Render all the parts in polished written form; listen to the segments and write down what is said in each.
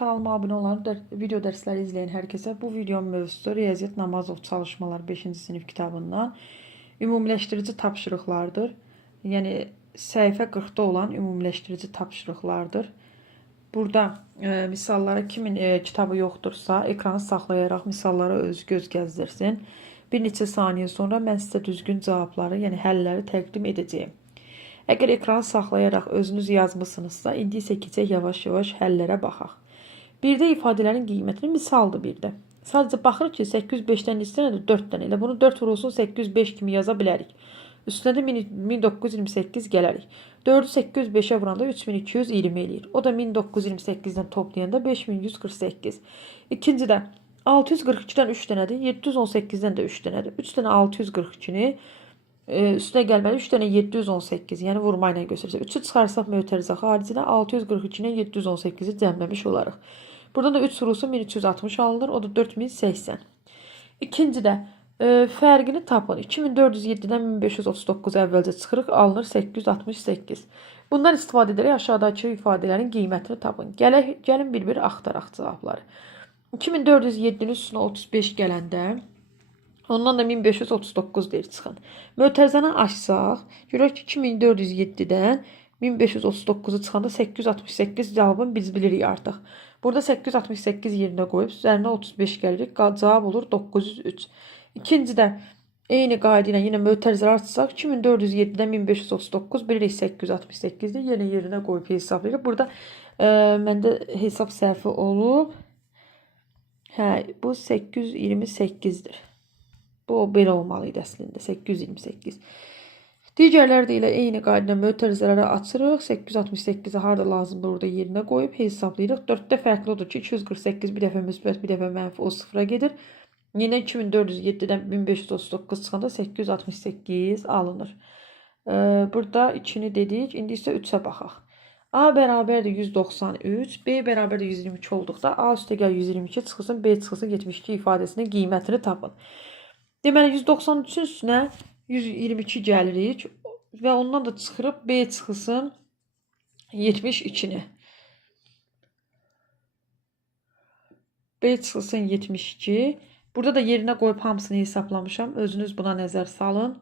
Kanalıma abunə olan, video dərsləri izləyən hər kəsə bu videonun mövzusu Riyaziyyat Namazov Çalışmalar 5-ci sinif kitabından ümumiləşdirici tapşırıqlardır. Yəni səhifə 40-da olan ümumiləşdirici tapşırıqlardır. Burada misallara kimin kitabı yoxdursa ekranı saxlayaraq misallara öz göz gəzdirsin. Bir neçə saniyə sonra mən sizə düzgün cavabları, yəni həlləri təqdim edəcəyim. Əgər ekranı saxlayaraq özünüz yazmısınızsa, indi isə keçək yavaş-yavaş həllərə baxaq. Birdə ifadələrin qiymətini misaldır birdə. Sadəcə baxırıq ki, 805-dən neçə dənədir? 4 dənə. Elə bunu 4 vurulsun 805 kimi yaza bilərik. Üstünə də 1928 gələrik. 4-ü 805-ə vuranda 3220 eləyir. O da 1928-dən toplayanda 5148. İkincidə 642-dən 3 dənədir. 718-dən də 3 dənədir. 3 dənə 642-ni üstünə gəlməli 3 dənə 718, yəni vurma ilə göstərsək. 3-ü çıxarsaq mötərizə xaricinə 642-dən 718-i cəmləmiş olarıq. Buradan da 3 vurulsun 1360 alınır, o da 4080. İkincidə fərqini tapın. 2407-dən 1539 əvvəlcə çıxırıq, alınır 868. Bundan istifadə edərək aşağıdakı ifadələrin qiymətini tapın. Gəlin bir-bir axtaraq cavabları. 2407-nin üstünə 35 gələndə ondan da 1539 deyir çıxın. Mötərizəni açsaq, görək ki 2407-dən 1539-u çıxanda 868 cavabını biz bilirik artıq. Burada 868 yerinə qoyub üzərinə 35 gəlirik. Cavab olur 903. İkincidə eyni qayda ilə yenə mötərizələri açsaq 2407-dən 1539 bilirik 868-dir. Yenə yerinə qoyub hesablayırıq. Burada məndə hesab səhvi olub. Bu 828-dir. Bu belə olmalı idi əslində. 828. Digərləri də elə eyni qayda mötərizələri açırıq. 868-i harda lazımdır orada yerinə qoyub hesablayırıq. 4-də fərqli odur ki 248 bir dəfə müsbət bir dəfə mənfi o sıfıra gedir. Yenə 2407-dən 1539 çıxanda 868 alınır. Burada 2-ni dedik. İndi isə 3-ə baxaq. A bərabərdir 193, B bərabərdir 122 olduqda A üstə gəl 122 çıxılsın, B çıxılsın 72 ifadəsinin qiymətini tapın. Deməli 193-ün üstünə 122 gəlirik və ondan da çıxırıb B çıxılsın 72-ni. B çıxılsın 72. Burada da yerinə qoyub hamısını hesablamışam. Özünüz buna nəzər salın.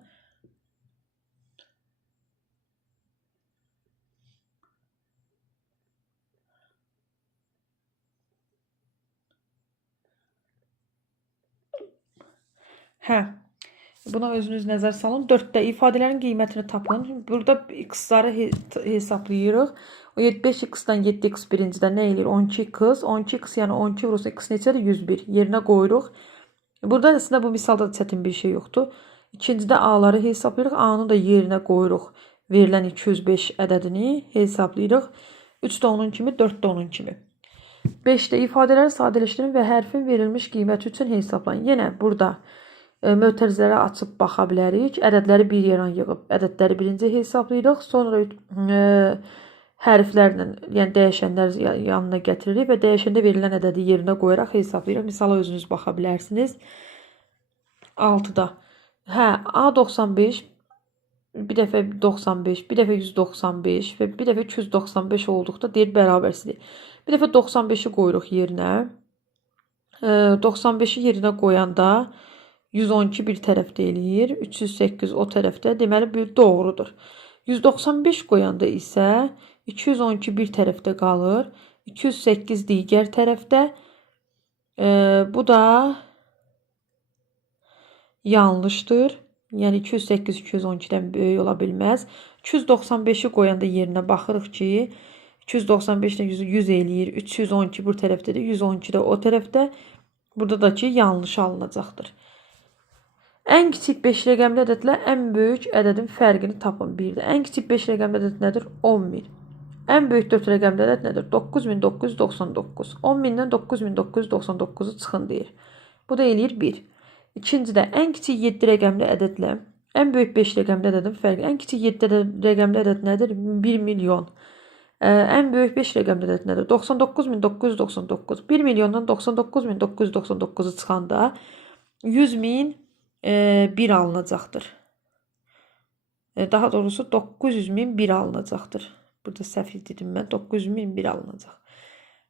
Buna özünüz nəzər salın. 4-də ifadələrin qiymətini tapın. Burada x-ları hesablayırıq. O 5x-dan 7x birincidə nə eləyir? 12x. 12x yəni 12 vurulsa x neçədir? 101. Yerinə qoyuruq. Burada əslində bu misalda çətin bir şey yoxdur. İkincidə A-ları hesablayırıq. A-nı da yerinə qoyuruq. Verilən 205 ədədini hesablayırıq. 3 də onun kimi, 4 də onun kimi. 5-də ifadələri sadələşdirin və hərfin verilmiş qiyməti üçün hesablayın. Yenə burada mötərizələri açıb baxa bilərik. Ədədləri bir yerə yığıb ədədləri birinci hesablayırıq. Sonra hərflərlə, yəni dəyişənlər yanına gətiririk və dəyişəndə verilən ədədi yerinə qoyaraq hesablayırıq. Misala özünüz baxa bilərsiniz. 6-da A95 bir dəfə 95, bir dəfə 195 və bir dəfə 295 olduqda deyir bərabərsidir. Bir dəfə 95-i qoyuruq yerinə. 95-i yerinə qoyanda 112 bir tərəfdə eləyir. 308 o tərəfdə. Deməli, bir doğrudur. 195 qoyanda isə 212 bir tərəfdə qalır. 208 digər tərəfdə. Bu da yanlışdır. Yəni 208 212-dən böyük ola bilməz. 295-i qoyanda yerinə baxırıq ki 295-dən 100 eləyir. 312 bu tərəfdədir. 112 də o tərəfdə. Burada da ki yanlış alınacaqdır. Ən kiçik 5 rəqəmli ədədlə ən böyük ədədin fərqini tapın. Birdə. Ən kiçik 5 rəqəmli ədəd nədir? 10.000. Ən böyük 4 rəqəmli ədəd nədir? 9999. 10.000-dən 9999-u çıxın deyir. Bu da eləyir 1. İkincidə ən kiçik 7 rəqəmli ədədlə ən böyük 5 rəqəmli ədədin fərqi. Ən kiçik 7 rəqəmli ədəd nədir? 1 milyon. Ən böyük 5 rəqəmli ədəd nədir? 99999. 1 milyondan 99999-u çıxanda 100.000 1 alınacaqdır. Daha doğrusu 900.000 1 alınacaqdır. Burada səhv dedim mən. 900.000 1 alınacaq.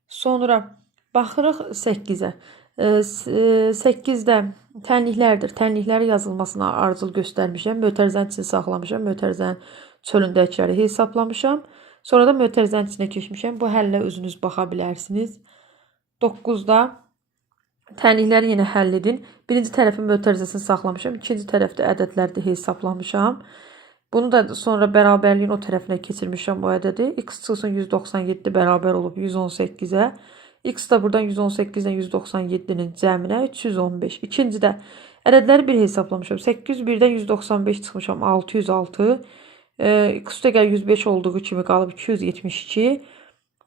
Sonra baxırıq 8-ə. 8-də tənliklərdir. Tənlikləri yazılmasına ardıcıl göstərmişəm. Mötərizənin içini saxlamışam. Mötərizənin çölündəkiləri hesablamışam. Sonra da mötərizənin içinə keçmişəm. Bu həllə özünüz baxa bilərsiniz. 9-da tənlikləri yenə həll edin. Birinci tərəfin mötərizəsini saxlamışam. İkinci tərəfdə ədədləri də hesablamışam. Bunu da sonra bərabərliyin o tərəfinə keçirmişəm bu ədədi. X çıxsın 197 bərabər olub 118-ə. X da buradan 118 ilə 197-nin cəminə 315. İkincidə ədədləri bir hesablamışam. 801-dən 195 çıxmışam 606. X üstə gəl 105 olduğu kimi qalıb 272.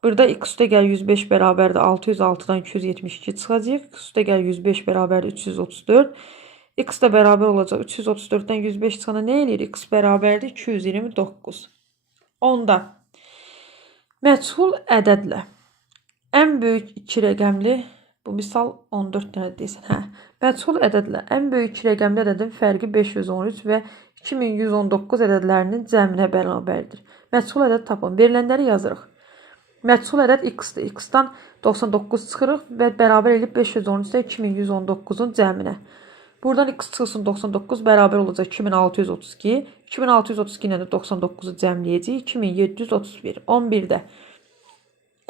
Burada x üstə gəl 105 bərabərdir 606-dan 272 çıxacaq. X üstə gəl 105 bərabərdir 334. X da bərabər olacaq 334-dən 105 çıxana nə eləyir? X bərabərdir 229. Onda məchul ədədlə ən böyük 2 rəqəmli, bu misal 14 dənə deyəsən. Məchul ədədlə ən böyük 2 rəqəmli ədədin fərqi 513 və 2119 ədədlərinin cəminə bərabərdir. Məchul ədəd tapın. Verilənləri yazırıq. Məchul ədəd x-dir. X-dan 99 çıxırıq və bərabər eləyib 513-də 2119-un cəminə. Buradan x çıxsın 99 bərabər olacaq 2632. 2632 ilə də 99-u cəmləyəcək. 2731. 11-də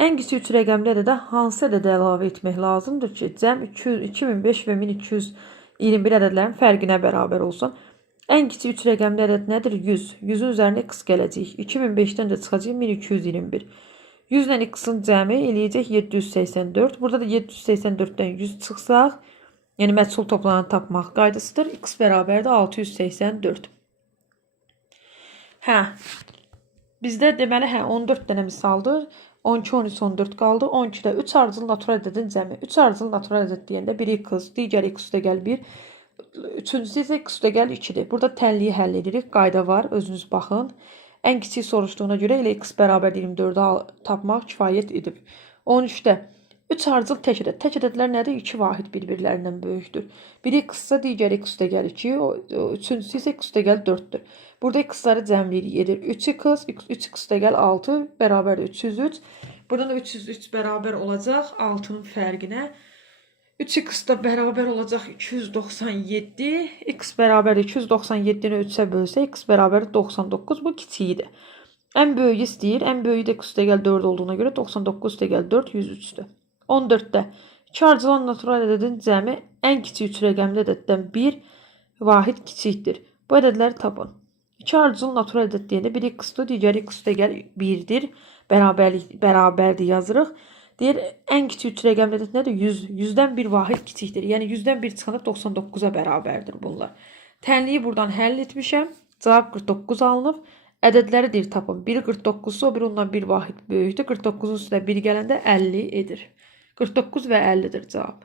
ən kiçik 3 rəqəmli ədədə hansı ədədə əlavə etmək lazımdır ki, cəm 2005 və 1221 ədədlərin fərqinə bərabər olsun. Ən kiçik 3 rəqəmli ədəd nədir? 100. 100-ün üzərinə x gələcək. 2005-dən də çıxacaq 1221. 100 ilə x-in cəmi eləyəcək 784. Burada da 784-dən 100 çıxsaq, yəni məchul toplananı tapmaq qaydasıdır. X bərabərdir 684. Bizdə deməli 14 dənə misaldır. 12, 13, 14 qaldı. 12-də 3 ardıcıl natural ədədin cəmi. 3 ardıcıl natural ədəd deyəndə biri x, digəri x üstə gəl 1. Üçüncüsü isə x üstə gəl 2-dir. Burada tənliyi həll edirik. Qayda var. Özünüz baxın. Ən kiçik soruşduğuna görə elə x bərabər 24-ü tapmaq kifayət edib. 13-də 3 ardıcıl tək ədəd. Tək ədədlər nədir? 2 vahid bir-birlərindən böyükdür. Biri x-sa digəri x üstə gəl 2. Üçüncüsü isə x üstə gəl 4-dür. Burada x-ları cəmləyirik edir. 3x, 3x üstə gəl 6 bərabərdir 303. Buradan da 303 bərabər olacaq 6-nın fərqinə. 3x da bərabər olacaq 297. X bərabər 297-ni 3-ə bölsə, x bərabər 99. Bu kiçiyidir. Ən böyüyü istəyir. Ən böyüyü də x üstə gəl 4 olduğuna görə 99 üstə gəl 4, 103-dür. 14-də 2 ardıcıl natural ədədin cəmi ən kiçik 3 rəqəmli ədəddən 1 vahid kiçikdir. Bu ədədləri tapın. 2 ardıcıl natural ədəd deyəndə biri x-dır, digəri x üstə gəl 1-dir. Bərabərdir yazırıq. Deyir, ən kiçik 3 rəqəmli ədəd nədir? 100. 100-dən 1 vahid kiçikdir. Yəni 100-dən 1 çıxanda 99-a bərabərdir bunlar. Tənliyi buradan həll etmişəm. Cavab 49 alınıb. Ədədləri deyir tapın. Biri 49-sa, o biri ondan 1 vahid böyükdür. 49-un üstünə 1 gələndə 50 edir. 49 və 50-dir cavab.